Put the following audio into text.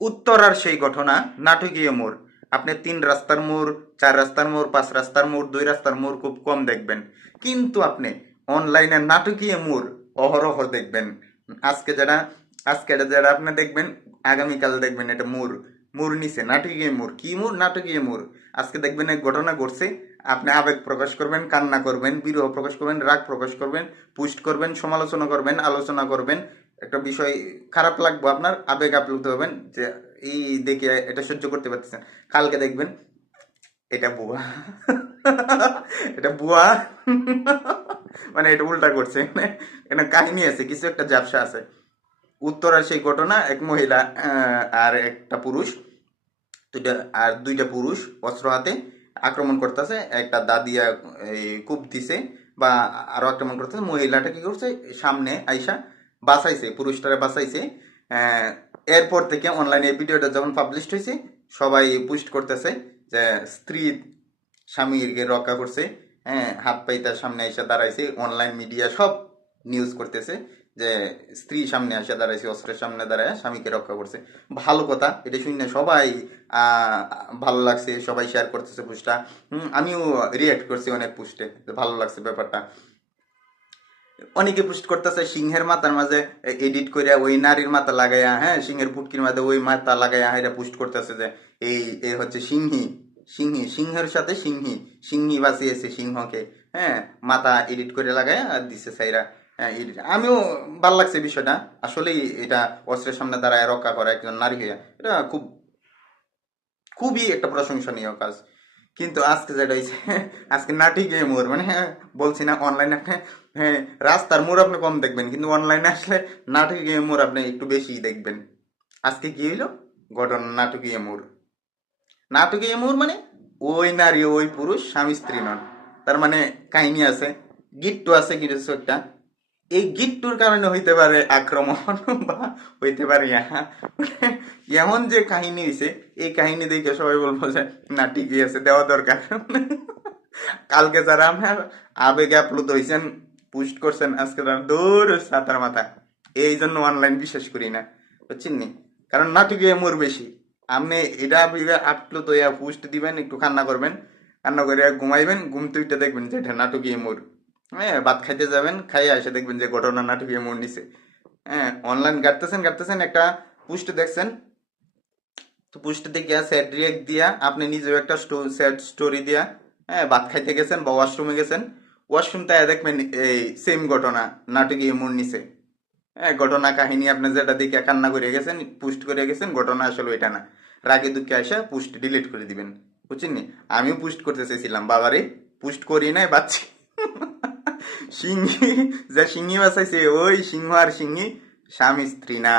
উত্তরার সেই ঘটনা নাটকীয় মোড়। আপনি তিন রাস্তার মোড়, চার রাস্তার মোড়, পাঁচ রাস্তার মোড়, দুই রাস্তার মোড় খুব কম দেখবেন। কিন্তু আপনি অনলাইনে নাটকীয় মোড় অহরহ দেখবেন। আজকে যারা আজকে যারা আপনি দেখবেন, আগামীকাল দেখবেন এটা মোড়। মোড় নিচে, নাটকীয় মোড়। কি মোড়? নাটকীয় মোড়। আজকে দেখবেন এক ঘটনা ঘটছে, আপনি আবেগ প্রকাশ করবেন, কান্না করবেন, বিরহ প্রকাশ করবেন, রাগ প্রকাশ করবেন, পুষ্ট করবেন, সমালোচনা করবেন, আলোচনা করবেন একটা বিষয় খারাপ লাগবে আপনার, আবেগ আপ্লুত হবেন যে, এই দেখে এটা সহ্য করতে পারতেছেন। কালকে দেখবেন, এটা বুয়া। এটা বুয়া। মানে এটা উল্টা করছে। এটা কাহিনী আছে, কিছু একটা ব্যবসা আছে। উত্তরার সেই ঘটনা, এক মহিলা আর একটা পুরুষ, দুইটা, আর দুইটা পুরুষ অস্ত্র হাতে আক্রমণ করতেছে। একটা দাদিয়া কূপ দিছে, বা আরও আক্রমণ করতেছে। মহিলাটা কি করছে, সামনে আইসা বাঁচাইছে পুরুষটারে বাঁচাইছে। এরপর থেকে অনলাইনে ভিডিওটা যখন পাবলিশ হয়েছে সবাই পুস্ট করতেছে যে স্ত্রী স্বামীকে রক্ষা করছে। হ্যাঁ হাত পাই তার সামনে এসে দাঁড়াইছে অনলাইন মিডিয়া সব নিউজ করতেছে যে স্ত্রী সামনে এসে দাঁড়াইছে, অস্ত্রের সামনে দাঁড়ায় স্বামীকে রক্ষা করছে। ভালো কথা, এটা শুনে সবাই ভালো লাগছে, সবাই শেয়ার করতেছে পোস্টটা আমিও রিয়াক্ট করছি অনেক পোস্টে ভালো লাগছে ব্যাপারটা। অনেকে পোস্ট করতেছে সিংহের মাথার মাঝে এডিট করে ওই নারীর মাথা লাগাইয়া হ্যাঁ সিংহের পুটকির মাঝে ওই মাথা লাগাইয়া এটা পোস্ট করতেছে যে এই এ হচ্ছে সিংহী সিংহী সিংহের সাথে সিংহী সিংহী বাঁচিয়েছে সিংহকে হ্যাঁ মাথা এডিট করে লাগায় আর দিছে সাইরা হ্যাঁ, আমিও ভালো লাগছে বিষয়টা আসলেই এটা অস্ত্রের সামনে দাঁড়ায় রক্ষা করা একজন নারী হইয়া এটা খুব খুবই একটা প্রশংসনীয় কাজ। কিন্তু আজকে যেটা হয়েছে আজকে নাটিকে মোর মানে হ্যাঁ, বলছি না অনলাইনে হ্যাঁ রাস্তার মোড় আপনি কম দেখবেন, কিন্তু অনলাইনে আসলে নাটকীয় মোড় আপনি একটু বেশি দেখবেন। আজকে কি হইল? ঘটনা নাটকীয় মোড়। নাটকীয় মোড় মানে ওই নারী, ওই পুরুষ, স্বামী, স্ত্রী নন। তার মানে কাহিনী আছে, গিট্টু আছে কিছু একটা এই গিট্টুর কারণে হইতে পারে আক্রমণ বা হইতে পারে ইহা এমন যে কাহিনী হয়েছে এই কাহিনী দেখে সবাই বলব যে, না, ঠিকই আছে, দেওয়া দরকার। কালকে যারা আমার আবেগে আপ্লুত হয়েছেন পুস্ট করছেন আজকে তারা দৌড় সাতার মাথা এই জন্য অনলাইন বিশ্বাস করি না, বুঝছেন নি? কারণ নাটকে মোর বেশি। আপনি এটা আবেগে আপ্লুত হইয়া পুস্ট দিবেন, একটু কান্না করবেন, কান্না করে ঘুমাইবেন, ঘুম তুইটা দেখবেন যে এটা নাটকীয় মোর। হ্যাঁ ভাত খাইতে যাবেন, খাইয়ে এসে দেখবেন যে ঘটনা নাটকীয় মোড় নিছে। হ্যাঁ অনলাইন কাটতেছেন কাটতেছেন একটা পুস্ট দেখছেন। তো পুস্ট দেখে স্যাড রিয়েক্ট দিয়া, আপনি নিজেও একটা স্যাড স্টোরি দিয়া হ্যাঁ ভাত খাইতে গেছেন বা ওয়াশরুমে গেছেন ওয়াশরুম তাই দেখবেন এই সেম ঘটনা নাটকীয় মোড় নিছে। হ্যাঁ ঘটনা কাহিনী আপনি যেটা দেখে কান্না করে গেছেন পুস্ট করে গেছেন, ঘটনা আসলে ওইটা না। রাগে দুঃখে আসা পুস্ট ডিলিট করে দিবেন। বুঝছেন নি? আমিও পুস্ট করতে চাইছিলাম বাবারে পুস্ট করি নাই, বাচ্চি। সিংহি, যা সিংহি বাসাইছে ওই সিংহ আর সিংহি, স্বামী স্ত্রী না।